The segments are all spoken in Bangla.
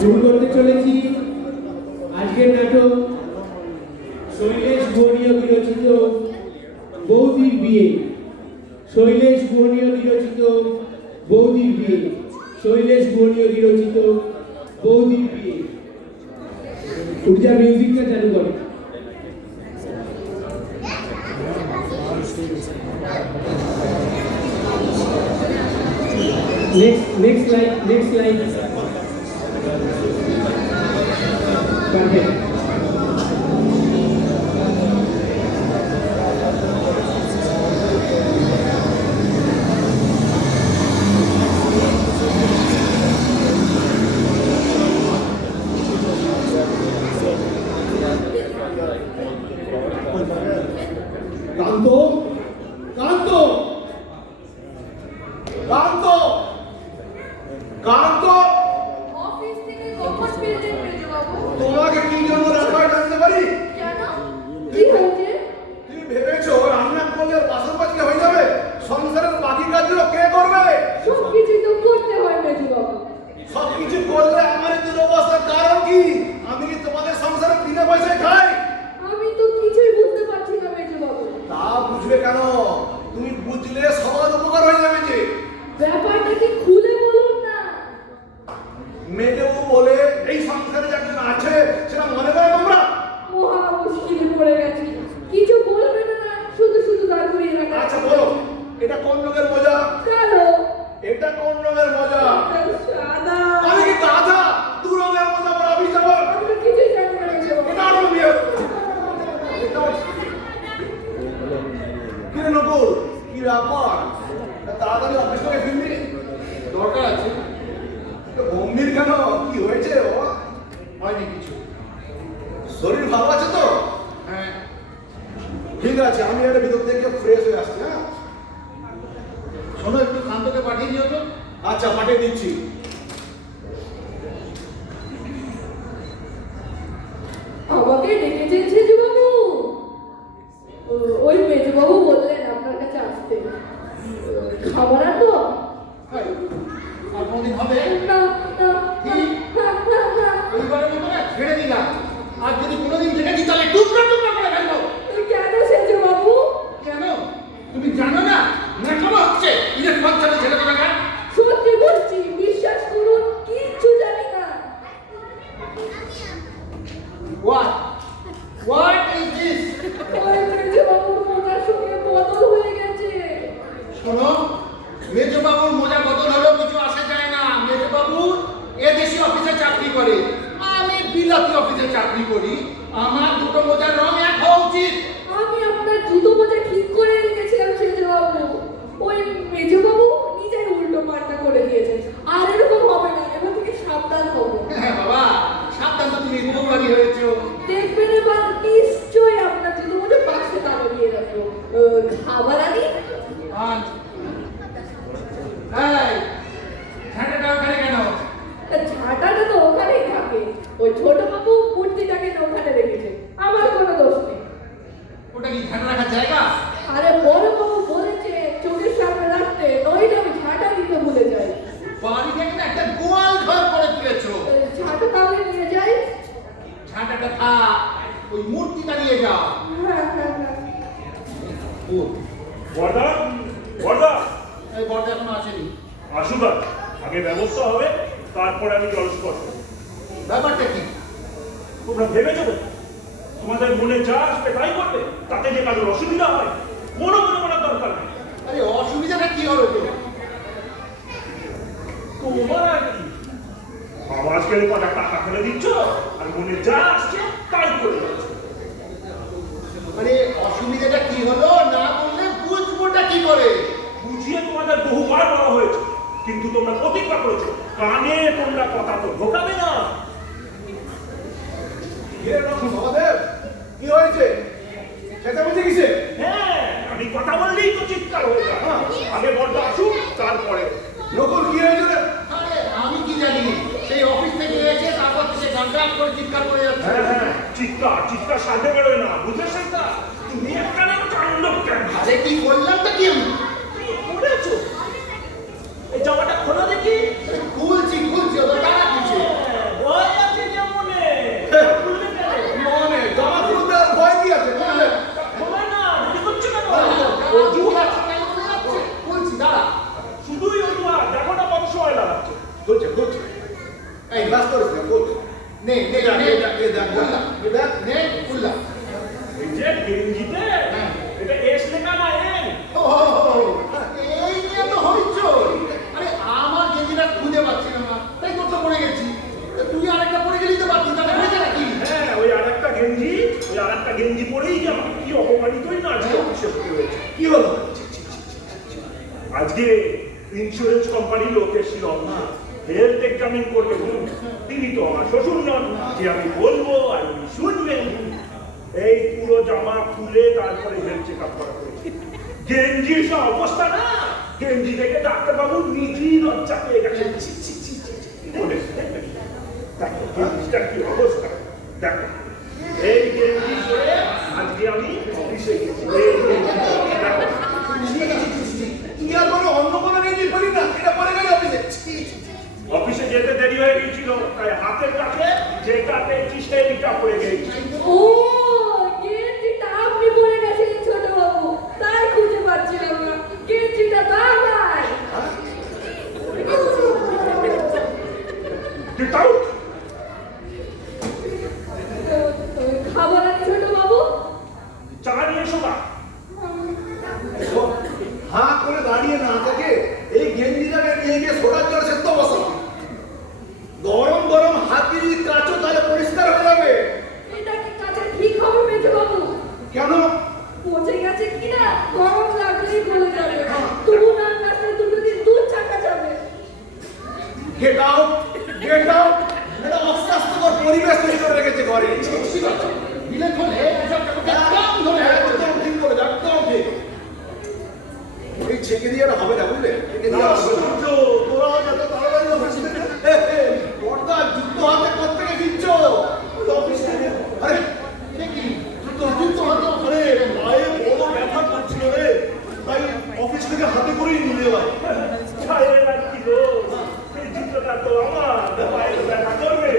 শুরু করতে চলেছি আজকের নাটক শৈলেশ বর্ণীয় বিরচিত বৌদির বিয়ে। শৈলেশ বর্ণীয় বিরচিত বৌদির বিয়ে। শৈলেশ বর্ণীয় বিরচিত বৌদির বিয়ে। উর্জা মিউজিকটা চালু করে। Next slide. Perfect. তোমাকে কি জন্য রাখা জানতে পারি? কেন? কি হয়েছে? তুমি ভেবেছো রান্না করলে বাসন বাজলে হয়ে যাবে? সংসারের বাকি কাজগুলো কে করবে? সবকিছু তো করতে হয় মেজু বাবু। সবকিছু করলে আমার এই দুরবস্থার কারণ কি? আমি কি তোমাদের সংসারে বিনা পয়সায় খাই? আমি তো কিছুই বুঝতে পারছি না মেজু বাবু। তা বুঝবে কেন? তুমি বুঝলে সবার উপকার হয়ে যাবে যে। ব্যাপারটা কি খুলে বলুন না। মেয়েদেবু বলে এই সংসারে একজন আছে সেটা মনে করে তোমরা? মহা মুশকিলে পড়ে গেছি। কিছু বলবে না, শুধু শুধু দাঁড় করিয়ে রাখা। আচ্ছা বলো, এটা কোন রঙের মজা? কালো। এটা কোন রঙের মজা? সাদা। আমি কি গাধা? দু রঙের মজা বড় আমি যাব? আমি তো কিছুই জানি না মেজু বাবু। এটা আরো নিয়ে কি রে নকুল, কি ব্যাপার? তাড়াতাড়ি অফিস থেকে ফিরবি, দরকার আছে। গম্ভীর কেন? কি হয়েছে? ও হয়নি কিছু। শরীর ভালো আছে তো? হ্যাঁ ঠিক আছে, আমি একটা ভিতর থেকে ফ্রেশ হয়ে আসছি। হ্যাঁ শোনো, একটু শান্তকে পাঠিয়ে দিও তো। আচ্ছা পাঠিয়ে দিচ্ছি। আমাকে ডেকেছেন সেজু বাবু? ওই মেজু বাবু বললেন আপনার কাছে আসতে। খাবার আর তো? আর কোনদিন হবে? না না এইবারের মতো না ছেড়ে দিলাম। আর যদি কোনোদিন দেখেছি তাহলে টুকরা টুকরা করে ফেলবো। কেন সেজু বাবু? কেন? তুমি জানো না নাটক হচ্ছে ইলেক বাচ্চাদের ছেলে কোথাকা? সত্যি বলছি, বিশ্বাস করুন, কিচ্ছু জানি না। What is this? ওই মেজু বাবুর মোটার সঙ্গে বদল হয়ে গেছে। শোনো, মেজবাবুর মোজা বদল হলেও কিছু আসে যায় না। মেজবাবু এদেশি অফিসে চাকরি করে, আমি বিলাতি অফিসে চাকরি করি। আমার দুটো মোজার রং এক হওয়া উচিত। আমি আপনার জুতো মোজা ঠিক করে রেখেছিলাম সেজু বাবু। ওই মেজু বাবু নিজেই উল্টো পাল্টা করে দিয়েছে। আর এরকম হবে না, এবার থেকে সাবধান হবো। হ্যাঁ বাবা, সাবধান তো তুমি বহুবারই হয়েছো। দেখবেন এবার নিশ্চয়ই আপনার জুতো মোজা পাশে তারা দিয়ে রাখবো। খাবার আনি? এই ঝাঁটাটা ওখানে কেন? ঝাঁটাটা তো ওখানেই থাকে। ওই ছোট বাবু মূর্তিটাকে ওখানে রেখেছে, আমার কোনো দোষ নেই। ওটা কি ঝাঁটা রাখার জায়গা? আরে বড় বাবু বলেছে চোখের সামনে রাখতে, নইলে আমি ঝাঁটা দিতে ভুলে যাই। বাড়িতে কিনা একটা গোয়াল ঘর করে তুলেছো। ঝাঁটা তাহলে নিয়ে যাই? ঝাঁটাটা থাক, ওই মূর্তিটা নিয়ে যাও। হ্যাঁ। ও বর্দা বর্দা এই বড় এখনো আসেনি। আসুক, আগে ব্যবস্থা হবে, তারপরে আমি জলস্পর্শ। ব্যাপারটা কি? তোমরা ভেবেছো তো তোমাদের মনে যা আসবে তাই করবে, তাতে যে কারোর অসুবিধা হয় কোনো মনে করার দরকার নেই। আরে অসুবিধাটা কি হলো তো? তোমার আর কি, আওয়াজ গেলে কটা টাকা ফেলে দিচ্ছ আর মনে যা আসছে তাই করে যাচ্ছ। আরে অসুবিধাটা কি হলো না বললে বুঝবোটা কি করে? বুঝিয়ে তোমাদের বহুবার বলা হয়েছে, কিন্তু তোমরা প্রতিজ্ঞা করেছো কানে তোমরা কথা তো ঢোকাবে না। মহাদেব কি হয়েছে? সেটা বুঝে গেছে? হ্যাঁ, আমি কথা বললেই তো চিৎকার হয়ে যায়। আগে বর্দা আসুক, তারপরে। নকুল কি হয়েছে রে? আরে আমি কি জানি, সেই অফিস থেকে এসে তারপর থেকে গান করে চিৎকার করে যাচ্ছে। হ্যাঁ, চিৎকার সাথে বেরোয় না, বুঝলে সেটা? তুমি একটা নাম কাণ্ড কেন? আরে কি করলাম তা কি আমি? করেছো? এই জামাটা খোলা দেখি। খুলছি ওদের টাকা দিচ্ছে। বল এই বাস করিস না বল নে নে নে, নে নে দেখ উল্লা। দেখ নে উল্লা এই যে গেঞ্জিতে এটা এস লেখা না এন। ও এই নিয়ে তো হইচই। আরে আমার গেঞ্জিটা খুঁজে পাচ্ছিলাম না, তাই তোরটা পড়ে গেছি। তা তুই আরেকটা পড়ে গেলি তো পারতিস, তাহলে হয়েছে নাকি? হ্যাঁ, ওই আরেকটা গেঞ্জি পরেই যে আমাকে কি অপমানিতই না আজকে অফিসে হতে হয়েছে। কি হলো আজকে ইন্স্যুরেন্স কোম্পানির লোক এসেছিল হেলথ এক্সামিন করবে বলুন। তিনি তো আমার শ্বশুর নন যে আমি বলবো আর উনি শুনবেন। এই পুরো জামা খুলে তারপরে হেলথ চেক আপ করা হয়েছে। গেঞ্জির সব অবস্থা না, গেঞ্জি দেখে ডাক্তারবাবু নিজেই লজ্জা পেয়ে গেছেন। ছি, ছি, ছি, ছি, ছি, বলে, দেখো গেঞ্জিটার কি অবস্থা দেখো। এই গেঞ্জি পরে আজকে আমি অফিসে গেছি। এই গেঞ্জি দেখো। তুই আর কোনো অন্য কোনো গেঞ্জি পরি না এটা পরে গেলে অফিসে অফিসে যেতে দেরি হয়ে গিয়েছিল, তাই হাতের কাছে যেটা পেয়েছি সেইটা পড়ে গেছি। ও গেঞ্জিটা আপনি পরে গেছেন ছোট বাবু, তাই খুঁজে পাচ্ছিলাম না। গেঞ্জিটা তো আমার। Get out! খাবার আছে ছোট বাবু? চা নিয়ে এসো না। হাঁ করে দাঁড়িয়ে না থেকে এই গেঞ্জিটাকে নিয়ে গিয়ে সোডার জলে সেদ্ধ বসাও গরম গরম হাত দিয়ে কাচো তাহলে পরিষ্কার হয়ে যাবে এটা কি কাছে ঠিক হবে মেজো বাবু? কেন পচে গেছে কিনা গরম লাগলেই গলে যাবে। তবু না কাছে দুটো দিন দুধ চাকা যাবে। গেট আউট এটা অস্বাস্থ্যকর পরিবেশ তৈরি করে রেখেছে ঘরে বিলেক্ষণ হে, এসব একদম ধরে একদম ঠিক করে একদম ঠিক এই ছেঁকে দিয়ে আর হবে না বুঝলে ছেঁকে দিয়ে আর হবে না। তোরা যত তাড়াতাড়ি অফিস থেকে পর্দা যুদ্ধ হাতে কোত্থেকে ফিরছ ওই অফিস থেকে আরে এটা কি? তুই তো হয়তো আরে পায়ে বড় ব্যথা করছিল রে, তাই অফিস থেকে হাতে করেই নিয়ে এলাম। ছায়ের আর কি দোষ? এই জুতোটা তো আমার, পায়ে ব্যথা করবে।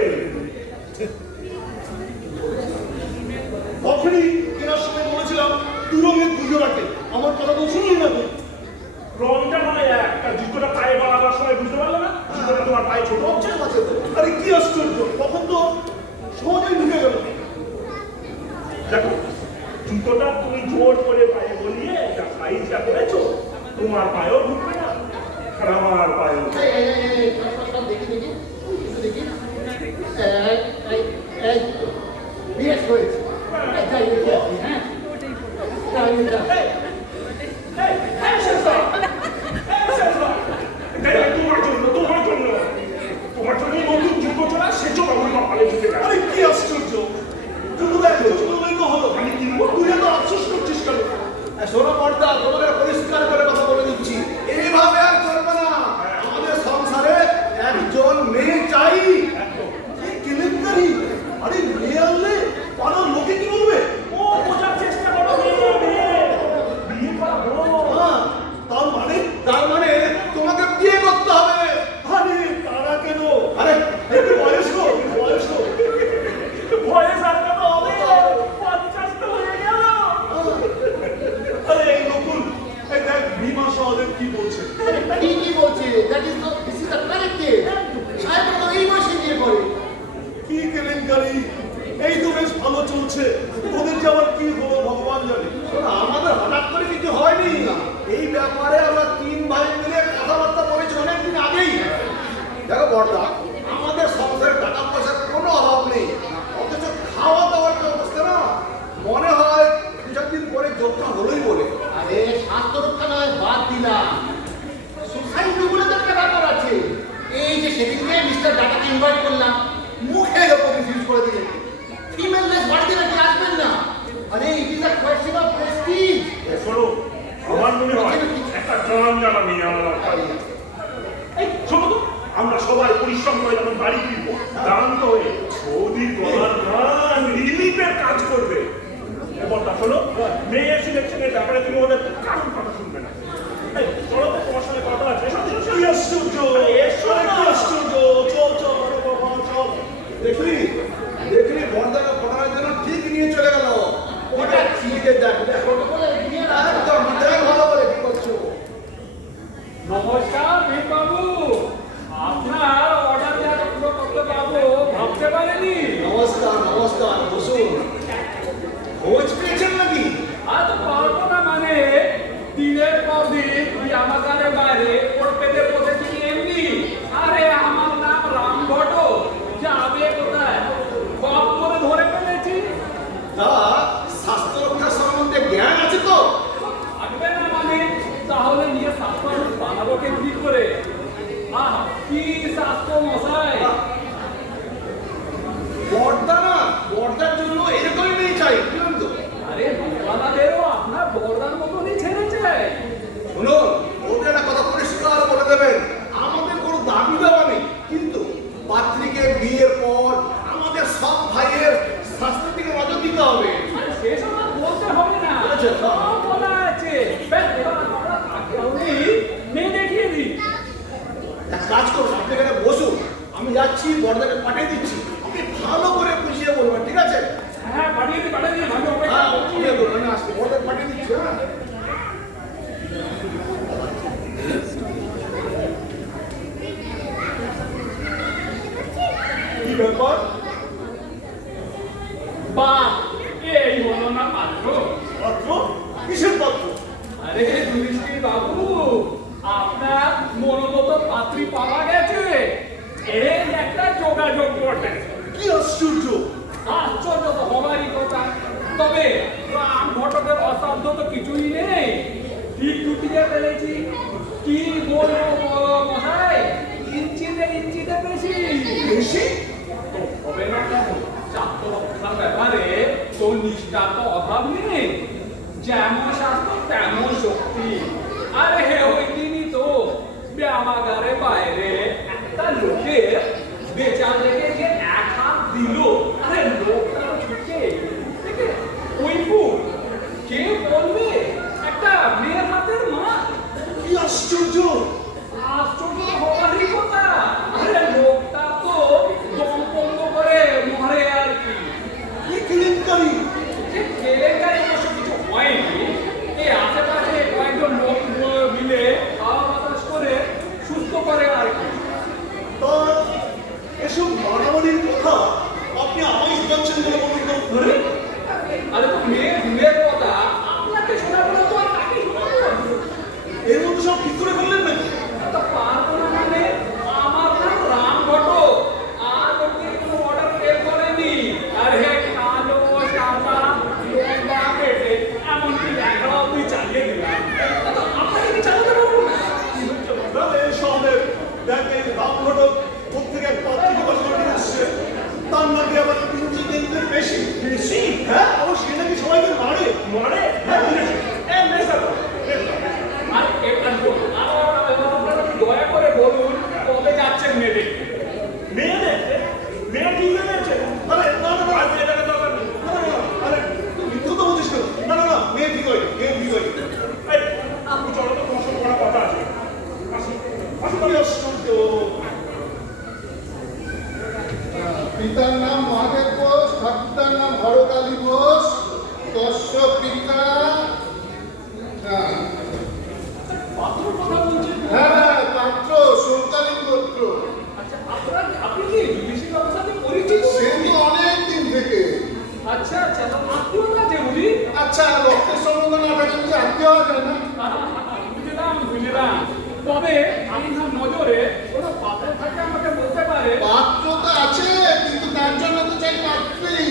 তখনই কেনার সময় বলেছিলাম দু রঙের দুজো রাখে, আমার কথা তো শুনলি না তুই। রংটা নয় এক, আর জুতোটা পায়ে বানাবার সময় বুঝতে পারলে না? জুতোটা তোমার পায়ে ছোট হচ্ছে। আরে কি আশ্চর্য, তখন তো সহজেই ঢুকে গেল। দেখো, জুতোটা তুমি জোর করে পায়ে বলিয়ে যা সাইজটা করেছো, তোমার পায়েও ঢুকবে না আর আমার পায়েও। সব দেখি একটু দেখি। এই বেশ হয়েছে। যাই যাচ্ছি, হ্যাঁ যাই। তোমার জন্য নতুন জুতো চলা সেচো বাবুর কপালে ঢুকে গেল। আরে কি আশ্চর্য, শুধু দেখো শুধুই তো হলো, আমি কিনবো, তুই এত আফসোস করছিস কেন? শোনো পর্দা তোমাদের পরিষ্কার করে কথা বলে দিচ্ছি এইভাবে আর চলবে না আমাদের সংসারে একজন মেয়ে চাই এই কেলেঙ্কারি, আরে মেয়ে আনলে পাড়ার লোকে কি বলবে? ও বোঝার চেষ্টা করো, বিয়ে করাবো। হ্যাঁ, তার মানে তোমাকে বিয়ে করতে হবে আরে তারা কেন? আরে একটু বয়স্ক বয়স্ক বয়স আর কত হবে? 50 তো হয়ে গেল। আরে এই নকুল, এই দেখ ভীমা সহদেব কি বলছে। ঠিকই বলছে, that is this is the correct case. সাহেব তো এই বয়সে বিয়ে করে। কি কেলেঙ্কারি, এই তো বেশ ভালো চলছে, ওদের যে আবার কি হলো ভগবান জানে। শোনো, আমাদের হঠাৎ করে কিছু হয়নি এই ব্যাপারে আমরা 3 ভাই মিলে কথাবার্তা বলেছি অনেকদিন আগেই দেখো বর্দা আমাদের সংসারে টাকা পয়সার কোনো অভাব নেই অথচ খাওয়া দাওয়ার যে অবস্থা না মনে হয় 2-4 দিন পরে যোগটা হলোই বলে আরে স্বাস্থ্য রক্ষা নয় বাদ দিলাম, সোসাইটি বলে তো একটা ব্যাপার আছে। এই যে সেদিনকে মিস্টার ডাটাকে ইনভাইট করলাম, মুখের ওপর রিফিউজ করে দিলেন। ফিমেল লেস বাড়িতে নাকি আসবেন না। আরে it is a question of Prestige. শোনো, আমার মনে হয় একটা গান জানা মেয়ে আমার দরকার। এই শোনো তো, আমরা সবাই পরিশ্রম করে যখন বাড়ি ফিরবো, ক্লান্ত হয়ে বৌদির গলার গান রিলিফের কাজ করবে। এবারটা শোনো, মেয়ে সিলেকশনের ব্যাপারে তুমি ওদের কারণ কথা শুনবে না। এই চলো তো, তোমার সঙ্গে কথা আছে। কি আশ্চর্য, আরে কি আশ্চর্য, চল চল আরে বাবা চল। দেখলি বর্দাকে পড়ানোর জন্য ঠিক নিয়ে চলে গেল ওটা চিকে দেখ ছোট বলে নিয়ে না। একদম দেখ ভালো করে কি করছো নমস্কার ভীম বাবু, আপনার অর্ডার দেওয়াটা পুরো করতে আসতে পারেনি। নমস্কার নমস্কার, বসুন। খোঁজ পেয়েছেন নাকি? আর তো পারবো না মানে দিনের পর দিন ওই আমাদের বাইরে পড়তে বসেছি এমনি। আরে আমার নাম রামভট্ট, যাবে কোথায়? কম করে ধরে ফেলেছি। তা স্বাস্থ্য রক্ষা সম্বন্ধে জ্ঞান আছে তো? থাকবে না মানে তাহলে নিয়ে স্বাস্থ্য বানাবো কি করে? আহ কি স্বাস্থ্য মশাই! বর্দা না, বর্দার জন্য এরকমই মেয়ে চাই, বুঝলেন তো? আরে বাবাদেরও আপনার বর্দার মতনই ছেড়েছে। শুনুন, ওদের একটা কথা পরিষ্কার বলে দেবেন, আমাদের কোনো দাবি দেওয়া নেই, কিন্তু পাত্রীকে বিয়ের পর আমাদের সব ভাইয়ের স্বাস্থ্যের দিকে নজর দিতে হবে। আরে সেসব আর বলতে হবে না, বলেছে তো? সব বলা আছে। ব্যাস, এবার আমরা তাকেই মেয়ে দেখিয়ে দিই। এক কাজ করুন, আপনি এখানে বসুন, আমি যাচ্ছি, বর্দাকে পাঠিয়ে দিচ্ছি, আপনি ভালো করে বুঝিয়ে বলবেন, ঠিক আছে? হ্যাঁ, পাঠিয়ে দিই, আমি অপেক্ষা হ্যাঁ, করছি। বুঝিয়ে বলুন, আমি আসছি, বর্দাকে পাঠিয়ে দিচ্ছি। হ্যাঁ, কি ব্যাপার? বাহ, এই হলো না পাত্র। পাত্র? কিসের পাত্র? আরে যুধিষ্ঠির বাবু, আপনার মনোমতো পাত্রী পাওয়া গেছে। এই একটা যোগাযোগ বটে। কি আশ্চর্য! আশ্চর্য তো হবারই কথা। তবে রাম ঘটকের অসাধ্য তো কিছুই নেই। ঠিক জুটিয়ে ফেলেছি। কি বলবো বলো মশাই, ইঞ্চিতে বেশি। বেশি? তো হবে না কেন? স্বাস্থ্য রক্ষার ব্যাপারে তো নিষ্ঠার তো অভাব নেই। যেমন স্বাস্থ্য তেমন শক্তি। আরে হে, ওই দিনই তো ব্যায়ামাগারে বাইরে একটা লোকের বেচা লেগে যে এক হাত দিল। আরে লোকটা ছুটে থেকে ওই ফুল কে বলবে একটা মেয়ের হাতের মা? কি আশ্চর্য! আশ্চর্য হবারই কথা। আরে লোকটা তো দম বন্ধ করে মরে আর কি। কি কেলেঙ্কারি! যে কেলেঙ্কারি অবশ্য কিছু হয়নি। এই আশেপাশে কয়েকজন লোক মিলে খাওয়া বাতাস করে সুস্থ করে আর কি। তা এসব মারামারির কথা আপনি আমায় শোনাচ্ছেন বলে মনে করুন। আরে আরে তো মেয়ের কথা আপনাকে শোনাবো না তো আর কাকে শোনাবো? এর মধ্যে সব ঠিক করে ফেললেন নাকি? তা পারবো না মানে আমার নাম রাম ঘটক। আর ওকে কোনো অর্ডার বের করেনি। আরে কালো সাদা লম্বা পেটে এমনকি লেখাও তুই চালিয়ে দিলাম। তো আপনাকে কি চালাতে পারবো না? কি হচ্ছে বলো? তাহলে সামনে দেখেন রামঘটক কোথেকে এক পাত্রী জোগাড় করে নিয়ে এসছে। তার নাকি আবার 3 দিনের বেশি। বেশি? হ্যাঁ, আবার সে নাকি সবাইকে মারে। মরে? হ্যাঁ, বুঝেছি। মেসা তো। আর এবার বলুন, আপনারা দয়া করে বলুন কবে যাচ্ছেন মেয়ে দেখতে? মেয়ে দেখতে? মেয়ে ঠিক হয়েছে? আরে না না না, আর মেয়েটাকে দরকার নেই। না, না, না, আরে তুই মিথ্যা কথা বলছিস কেন? না না না, মেয়ে ঠিক হয়, মেয়ে ঠিক হয়। এই, আপনি চলো তো, তোমার সঙ্গে বড় কথা আছে। আসুন, আসুন, কি আশ্চর্য! পিতার নাম মহাদেব ঘোষ, ঠাকুরদার নাম হরকালী ঘোষ, দস্য পিতা। পাত্রর কথা বলছেন? হ্যাঁ, পাত্র সৌকালীন গোত্র। আচ্ছা, আপনি কি বিদেশি বাবুর সাথে পরিচিত? সে তো অনেক দিন থেকে। আচ্ছা আচ্ছা, তো আত্মীয়তা যে বুঝি? আচ্ছা, রক্তের সম্বন্ধ না থাকলে কি আত্মীয় হওয়া যায় না? বুঝলাম। তবে আপনার নজরে কোনো পাত্র থাকে আমাকে বলতে পারে? পাত্র তো আছে, কিন্তু তার জন্য তো চাই পাত্রী।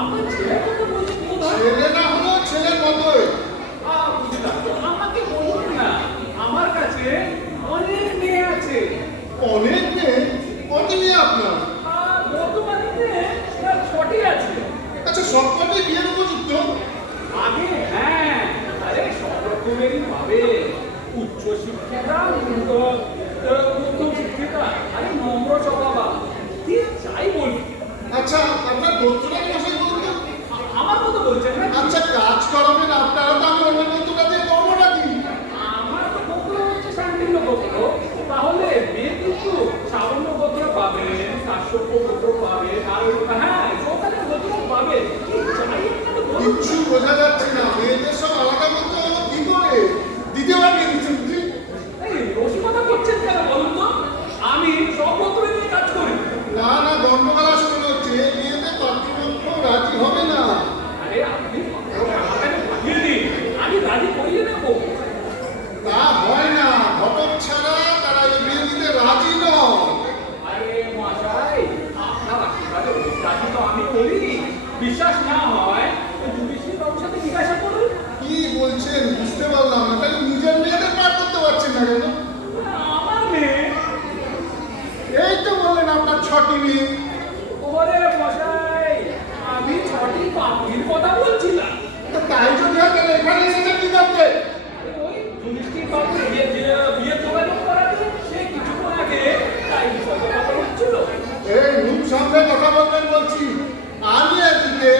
আপনার ছেলে কথা বলছেন কোথায়? ছেলে না হলেও ছেলের মতোই। বুঝলাম। তো আমাকে বলুন না, আমার কাছে অনেক মেয়ে আছে। অনেক মেয়ে? কত মেয়ে আপনার? বর্তমানে 6টি আছে। আচ্ছা, সবকটাই বিয়ের উপযুক্ত? আগে হ্যাঁ, আরে সব রকমেরই পাবে। উচ্চ শিক্ষিতা, মধ্যম শিক্ষিতা, আরে নম্র স্বভাবা, কি চাই বলি। আচ্ছা, আপনার গোত্রটা মশাই বলুন তো? আমার মতো বলছেন না? আচ্ছা, কাজ করাবেন আপনারা, তো আমি অন্য গোত্রটা দিয়ে কর্মটা দিই। আমার তো গোত্র হচ্ছে শান্তিন্য গোত্র। তাহলে মেয়ে কিন্তু সামান্য গোত্র পাবে, কাশ্যপ গোত্র পাবে, আর হ্যাঁ সরকারি গোত্র পাবে। কি চাই আপনাকে বলুন। কিচ্ছু বোঝা যাচ্ছে না, মেয়েদের সব আলাদা গোত্র হলো কি করে? দ্বিতীয় লাগিয়ে দিচ্ছেন বুঝি? এই রসিকতা করছেন কেন বলুন তো? আমি সব গোত্র নিয়ে কাজ করি। না না, গন্ডগোল বিশ্বাস না হয় জুডিশিয়াল বাবুর সাথে জিজ্ঞাসা করুন। কি বলছেন বুঝতে পারলাম না, তাহলে নিজের মেয়েদের পার করতে পারছেন না কেন? আমার মেয়ে? এই তো বললেন আপনার 6টি মেয়ে। ওরে মশাই, আমি 6টি পাখির কথা বলছিলাম। তো তাই যদি হয় তাহলে এখানে এসেছেন কি করতে? ওই জুডিশিয়াল বাবু বিয়ে যোগাযোগ করাতে সে কিছুক্ষণ আগে তাই বিষয়ে কথা হচ্ছিল। এই মুখ সামনে কথা বলবেন বলছি। আমি এদিকে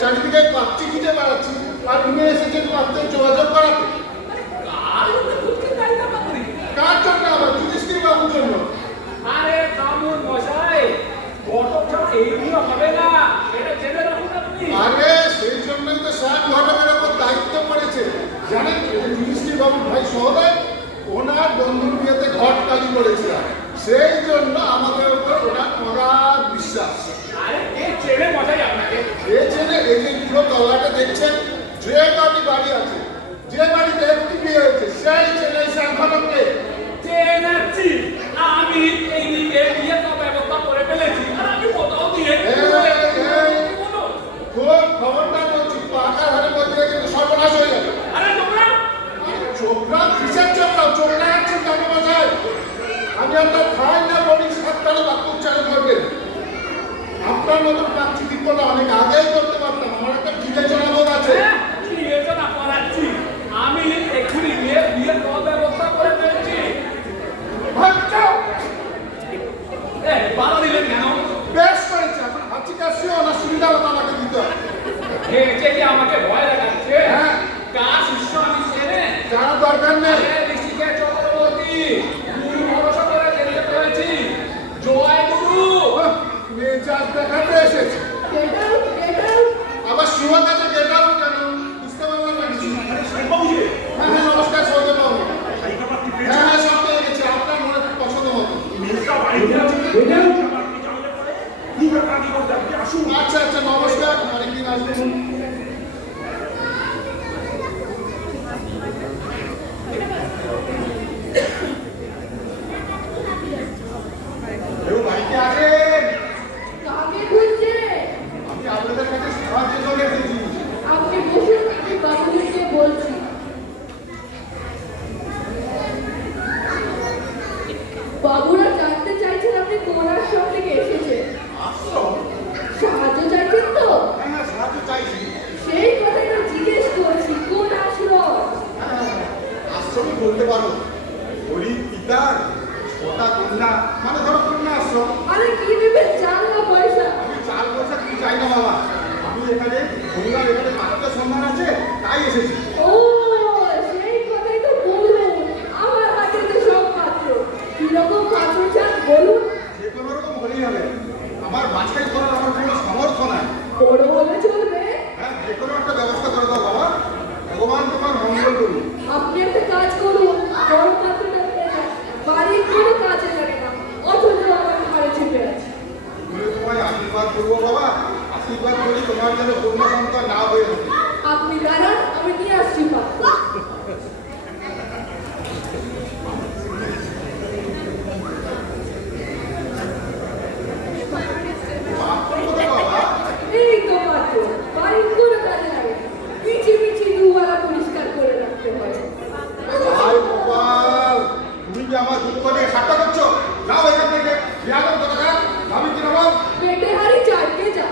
চারিদিকে পাচ্ছি খুঁজে বেড়াচ্ছি, আর উনি এসেছেন পাত্রে যোগাযোগ করাতে। কার জন্য খুঁজছেন তাই না বাবুরি? কার জন্য? আবার যুধিষ্ঠির বাবুর জন্য। আরে কামুন মশাই, ঘটকটা এই নিয়ে হবে না, এটা জেনে রাখুন আপনি। আরে সেই জন্যই তো স্যার ঘটকের ওপর দায়িত্ব পড়েছে। জানেন যুধিষ্ঠির বাবুর ভাই সহদেব ওনার বন্ধুর বিয়েতে ঘটকালি করেছিলাম, সেই জন্য আমাদের উপর ওনার অগাধ বিশ্বাস। আরে কে চেনে মশাই আপনাকে? এ ছেলে এই যে পুরো তলাটা দেখছেন, যে বাড়ি আছে, যে বাড়িতে একটি বিয়ে হয়েছে, সেই ছেলে স্যার ঘটককে চেনাচ্ছি, আমি এই দিকে বিয়ে তো ব্যবস্থা করে ফেলেছি, আর আমি কোথাও দিয়ে খুব খবরদার বলছি, পাকা ধরে বলতে কিন্তু সর্বনাশ হয়ে যাবে। আরে তোমরা চোখটা কিসের চোখটা? চোখটা যাচ্ছেন কেন বাসায়? আমি আপনার খাই না বলি 7 তারিখ বাক্য উচ্চারণ করবেন। আপনার মতন প্রাকৃতিকতা অনেক আগেই করতে পারতাম। আমার একটা বিবেচনা বোধ আছে। বিবেচনা করাচ্ছি, আমি এক্ষুনি গিয়ে বিয়ের ব্যবস্থা করে ফেলছি। ভাবছো? বাধা দিলেন কেন? বেশ করেছে। এখন ভাবছি কাশিও না সুবিধা মতো আমাকে দিতে হবে। যে কি আমাকে ভয় দেখাচ্ছে? হ্যাঁ। কার শিষ্য আমি চেনে? জানা দরকার নেই। ঋষিকেশ চক্রবর্তী, গুরু ভরসা করে যেতে পেরেছি। জয় গুরু। মেজাজ দেখাতে এসেছে। আবার শিওর কাছে গেটাও কেন? বুঝতে পারলাম না কিছু। বাবু যে হ্যাঁ হ্যাঁ, নমস্কার সৌদেব বাবু। শাড়িটা আপনি হ্যাঁ হ্যাঁ, সব পেয়ে গেছি। আপনার মনে পছন্দ মতো। মেয়েটা বাড়িতে আছে, আপনি জানলে পরে কি ব্যাপার কি করতে আপনি আসুন। আচ্ছা আচ্ছা, নমস্কার। অনেকদিন আসবেন। কেউ বাড়িতে আছেন? কাকে খুঁজছে? আমি আপনাদের কাছে সাহায্য চলে এসেছি। আপনি বসুন, আমি বাবুকে বলছি। বাবুরা জানতে চাইছেন আপনি কোন আশ্রম থেকে এসেছেন। আশ্রম? সাহায্য চাইছেন তো? হ্যাঁ হ্যাঁ, সাহায্য চাইছি। সেই কথাই তো জিজ্ঞেস করছি, কোন আশ্রম? হ্যাঁ, আশ্রমই বলতে পারো। গরিব পিতার 6টা কন্যা, মানে ধরো কন্যা আশ্রম। আরে কি নেবেন, চাল না পয়সা? আমি 4 পয়সা কিছু চাই না বাবা। আমি এখানে পরিবার, এখানে পাত্রের সন্ধান আছে, তাই এসেছি। ও, সেই কথাই তো বলুন। আমার হাতে তো সব পাত্র। কিরকম পাত্র চান বলুন। যে কোনো রকম হলেই হবে। আমার বাছাই করার আমার কোনো সামর্থ্য নাই। বড় হলে চলবে? হ্যাঁ, যে কোনো একটা ব্যবস্থা করে দাও বাবা। ভগবান তোমার মঙ্গল করুন। আপনি একটা কাজ করুন, বড় পাত্রটা নিয়ে যান। বাড়ির কোনো কাজে লাগে না, অথচ আমার ঘরে চেপে আছে। তুমি তোমায় আশীর্বাদ করবো বাবা। আশীর্বাদ করি তোমার যেন কন্যা সন্তান না হয়ে থাকে। আপনি দাঁড়ান, আমি নিয়ে আসছি পাত্র। পাত্র কোথায় বাবা? এই তো পাত্র, বাড়ির কোনো কাজে লাগে না। পিছি পিছি দুয়ারা পরিষ্কার করে রাখতে হয়। হায় গোপাল, তুমি কি আমার দুঃখ নিয়ে ঠাট্টা করছো? যাও এখান থেকে। বিয়াদব কোথাকার। আমি কি নাম? পেটে হাড়ি চাটকে যা।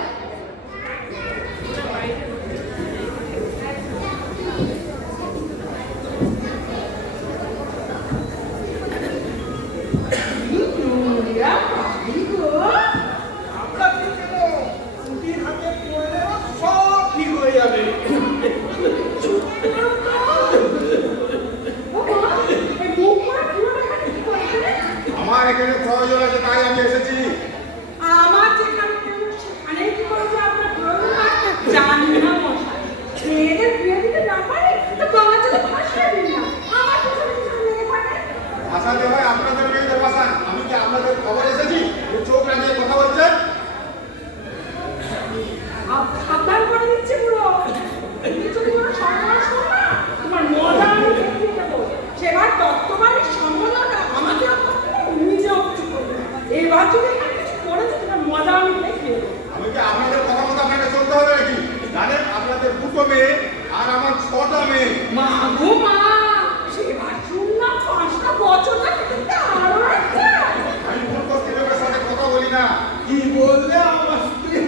কি বললে আমার স্ত্রী?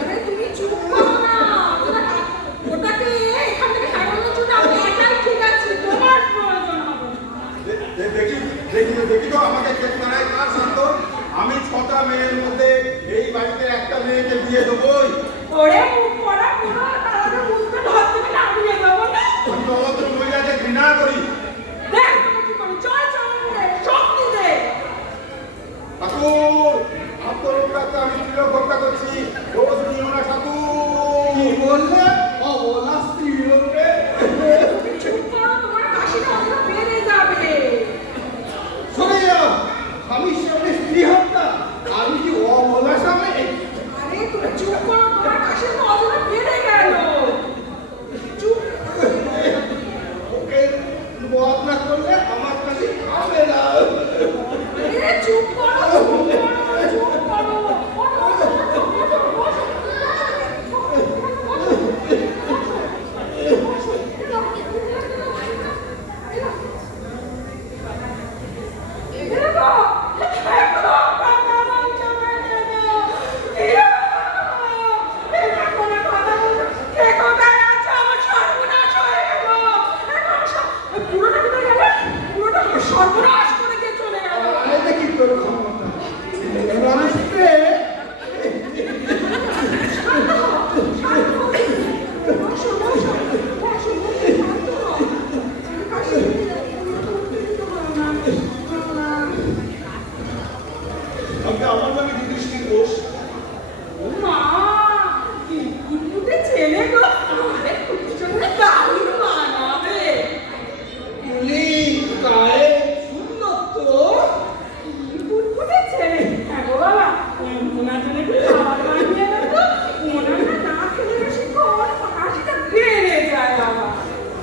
আরে তুমি চুপ করো না। ওটাকে এখান থেকে সারানোর জন্য আমি একাই ঠিক আছি, তোমার প্রয়োজন হবে না। দেখি তো আমাকে কেস করায় কার শান্ত? আমি 6টা মেয়ের মধ্যে এই বাড়িতে একটা মেয়েকে বিয়ে দেবই। ওরে মুখ পড়া পুরো তাহলে মুখটা ধর থেকে নামিয়ে দেবো না। আমি দলদ্র মহিলাকে ঘৃণা করি। দেখ তোকে কি করে জয় চন্দ্রে শক্তি দে। ঠাকুর আত্মরক্ষার্থে আমি স্ত্রীলোক হত্যা করছি, দোষ নিও না ঠাকুর। কি বললে? অবলা স্ত্রীলোককে? তুমি চুপ করো, তোমার কাশিটা অন্য বেড়ে যাবে। সরে যাও, স্বামীর সামনে স্ত্রী হত্যা, আমি কি অবলা সামনে? আরে তুমি চুপ করো, তোমার কাশিটা অন্য বেড়ে গেল। চুপ। ওকে বদলা করলে আমার কাছে খাবে না। আরে চুপ করো, চুপ করো, চুপ করো। ওঠো, ওঠো, ওঠো, ওঠো, ওঠো। সর্বনাশ করে দিয়ে চলে গেল। আরে কি করো ক্ষমতা? রাষ্ট্রে আপনি আমার নামে যুধিষ্ঠির ঘোষ। মা, কি কুটকুটে ছেলে গো। আরে কুটকুটে দারুণ মানাবে। পুলি গায়ে সুন্দর তো। কি কুটকুটে ছেলে। হ্যাঁ গো বাবা, ওনার জন্য একটু খাবার বানিয়ে দেবে তো। ওনার না খেলে বেশি খাওয়ার হাসিটা বেড়ে যায় বাবা।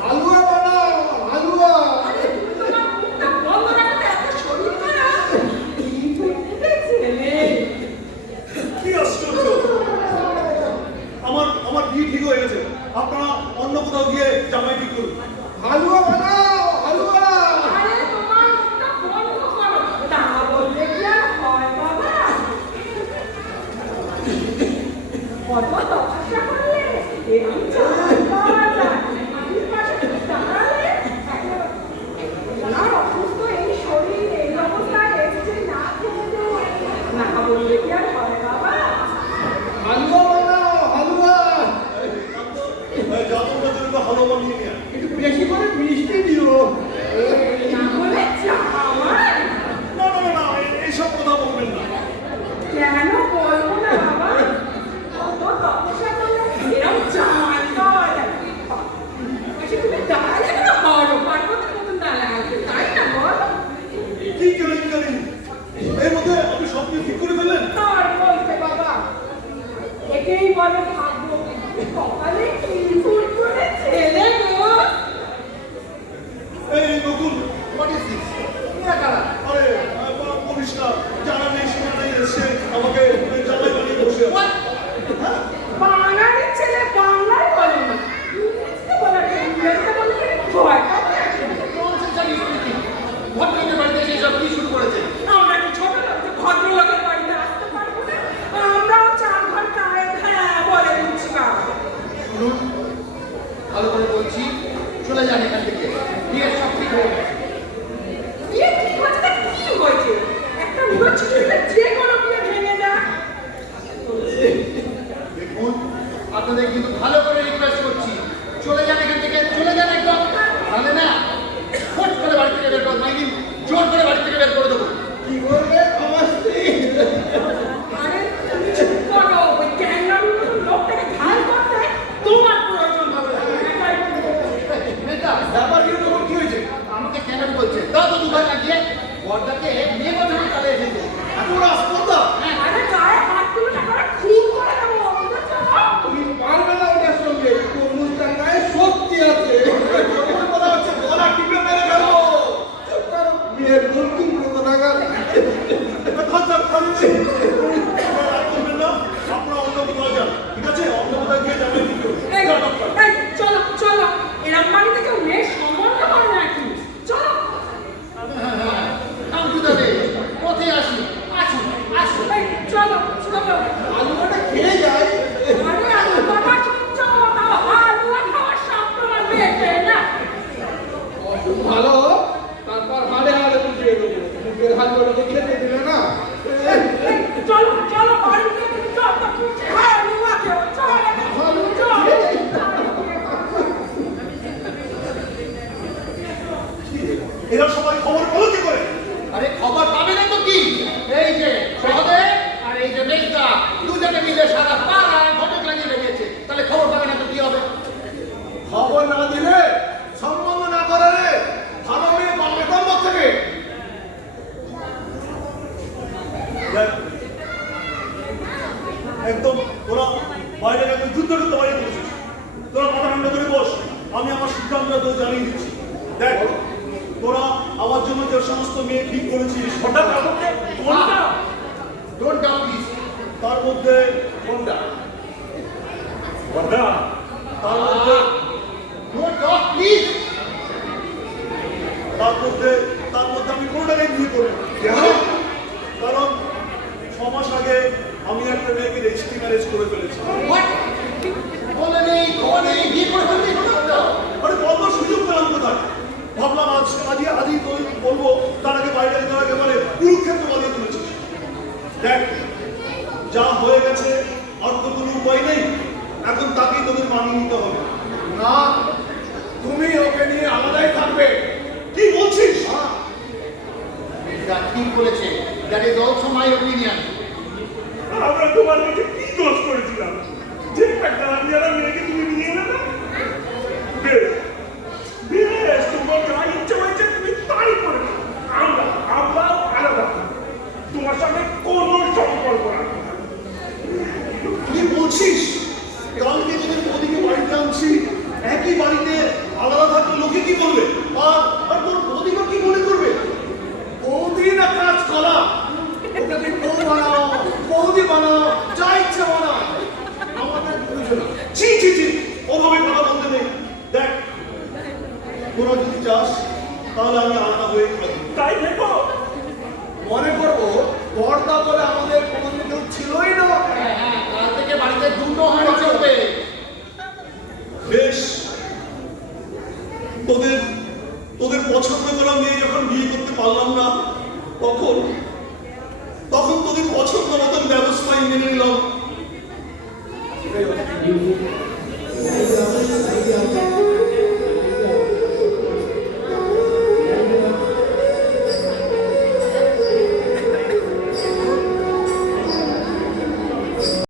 হালুয়া বানাও, হালুয়া। আরে তুমি তোমার মুখটা বন্ধ রাখতে এত শরীর খারাপ। কি কুটকুটে ছেলে। কি আশ্চর্য! আমার বিয়ে ঠিক হয়ে গেছে। আপনারা অন্য কোথাও গিয়ে জামাই ঠিক করুন। হালুয়া বানাও, হালুয়া। আরে তোমার মুখটা বন্ধ করো। তা বললে কি আর হয় বাবা? কত তপস্যা করলে এরকম চাল পাওয়া যায়। মাটির পাশে দাঁড়ালে ওনার অসুস্থ এই শরীর এই অবস্থায় এসছে না খেয়ে দেওয়া। না বললে কি আর হয় বাবা? হালুয়া বানাও, হালুয়া। যাদবটা জন্য ভালো বানিয়ে নিয়ে আয়। একটু বেশি করে মিষ্টি দিও। না হলে আমার না না না না, এইসব কথা বলবেন না। কেন বলবো না বাবা? কত তপস্যা করলে এরকম জামাই পাওয়া যায়। আচ্ছা তুমি দাঁড়ালে কেন হরো পার্বতীর মতন দাঁড়ায় আছে, তাই না বল? কি কেলেঙ্কারি! এর মধ্যে আপনি সব কিছু ঠিক করে ফেললেন। আর বলতে বাবা, একেই বলে ভাগ্য। কপালে কি ফুটফুটে ছেলে গো। এই নতুন হোয়াট ইজ দিস? তুমি কারা? আরে বলিস না, জানা নেই শোনা নেই এসে আমাকে জামাই বানিয়ে বসে আছে। হোয়াট? হ্যাঁ? বাঙালির ছেলে বাংলায় বলে না, ইংরেজিতে বলে না, ইংরেজিতে বলে ভয় পাবে। ননসেন্স আর ইউটিলিটি। ভদ্রলোকের বাড়িতে এসে সব কি শুরু করেছে? আমরা কি ছোট লোক যে ভদ্রলোকের বাড়িতে আসতে পারবো না? আমরাও 4 ঘন্টা হ্যাঁ বলে দিচ্ছি বাবা। শুনুন, ভালো করে বলছি, চলে যান এখান থেকে। বিয়ের সব ঠিক হয়ে গেছে। বিয়ে ঠিক হয়েছে তা কি হয়েছে? একটা উড়ো চিঠি দিলে যে কোনো বিয়ে ভেঙে যায়। দেখুন, আপনাদের কিন্তু ভালো করে রিকোয়েস্ট করছি, চলে যান এখান থেকে, চলে যান একদম। তাহলে না ফোট করে বাড়ি থেকে বের করে দেবো, একদিন জোর করে বাড়ি থেকে বের করে দেবো। কি বললে আমার স্ত্রী? আরে তুমি চুপ করো, ওই ক্যাঙ্গারুর মতো লোকটাকে ঘাল করতে তোমার প্রয়োজন হবে না। একাই করবে। মেয়েটা ব্যাপার কি তখন কি হয়েছে? আমাকে কেন বলছে? দাও তো দুবার লাগিয়ে বরটাকে বিয়ে বছর কালে এসেছে। এত রাস্তা? আরে গায়ে হাত তুলে না করে খুন করে দেবো, বুঝেছো? তুমি পারবে না ওটা। চলো চলো আলুটা খেয়ে যায়। আরে আলু বাবা চলো তাও হালুয়া খাওয়ার স্বপ্ন মেটে না ভালো, তারপর হাড়ে হাড়ে বুঝিয়ে দেবো। মুখের হালুয়াটাকে খেতে দিলে না। চলো চলো বাড়িতে যত খুশি হালুয়া খেও চলো চলো এরা সবাই খবর পেলো কি করে? আরে খবর পাবে না তো কি? এই যে সহদে আর এই যে মেঘটা দুজনে মিলে সারা পাড়ায় ঘটক লাগিয়ে লেগেছে। তাহলে খবর পাবে না তো কি হবে? খবর না দিলে, সম্বন্ধ না করালে ভালো মেয়ে পাবে কোন থেকে? দেখ, একদম তোরা বাইরে একদম যুদ্ধ করতে বাইরে বসেছিস। তোরা মাথা ঠান্ডা করে বস, আমি আমার সিদ্ধান্তটা তোর জানিয়ে দিচ্ছি। দেখ, তোরা আমার জন্য যে সমস্ত মেয়ে ঠিক করেছিস হঠাৎ আমাকে কোনটা? Don't down please. তার মধ্যে কোনটা? বড়দা, তার মধ্যে ডোন্ট টক প্লিজ। তার মধ্যে আমি কোনোটাকে বিয়ে করি কারণ 6 মাস আগে আমি একটা মেয়েকে রেজিস্ট্রি ম্যারেজ করে ফেলেছি। হোয়াট? বলে নেই খবর নেই বিয়ে করে ফেলবি না? আরে বলবার সুযোগ পেলাম কোথায়? ভাবলাম আজই তোর বলবো, তার আগে বাইরে যাওয়ার আগে মানে কুরুক্ষেত্র বানিয়ে তুলেছিস। দেখ, যা হয়ে গেছে আর তো কোনো উপায় নেই, এখন তাকেই তোদের মানিয়ে নিতে হবে। না, তুমি ওকে নিয়ে আলাদাই থাকবে। কি বলছিস? যা ঠিক বলেছে, that is also my opinion. আমরা তোমার কাছে কি দোষ করেছিলাম যে একটা জানা মেয়েকে তুমি নিয়ে এলে না? বেশ বেশ, তোমার যা ইচ্ছে হয়েছে তুমি তাই করে নাও। আমরাও আলাদা থাকবো। তোমার সঙ্গে কোনো সম্পর্ক রাখবো না। কি বলছিস? কালকে তোদের মোদিকে বাড়িতে আনছি, একই বাড়িতে আলাদা থাকলে লোকে কি বলবে? আর তোর মোদিমা কি মনে করবে? বৌদি না কাজ করা, ওটাকে বউ বানাও, বৌদি বানাও, যা ইচ্ছে বানাও, আমাদের বুঝো না। ছি ছি ছি, ওভাবে কথা বলতে নেই। দেখ, তোরা যদি চাস তাহলে আমি আলাদা হয়ে থাকবো। তাই দেখো, মনে করবো পর্দা বলে আমাদের কোনোদিন কেউ ছিলই না। হ্যাঁ, কাল থেকে বাড়িতে দুটো হাঁড়ি চলবে। বেশ, তোদের পছন্দ করা মেয়ে যখন বিয়ে করতে পারলাম না, তখন তোদের পছন্দ মতন ব্যবস্থায় মেনে নিলাম। You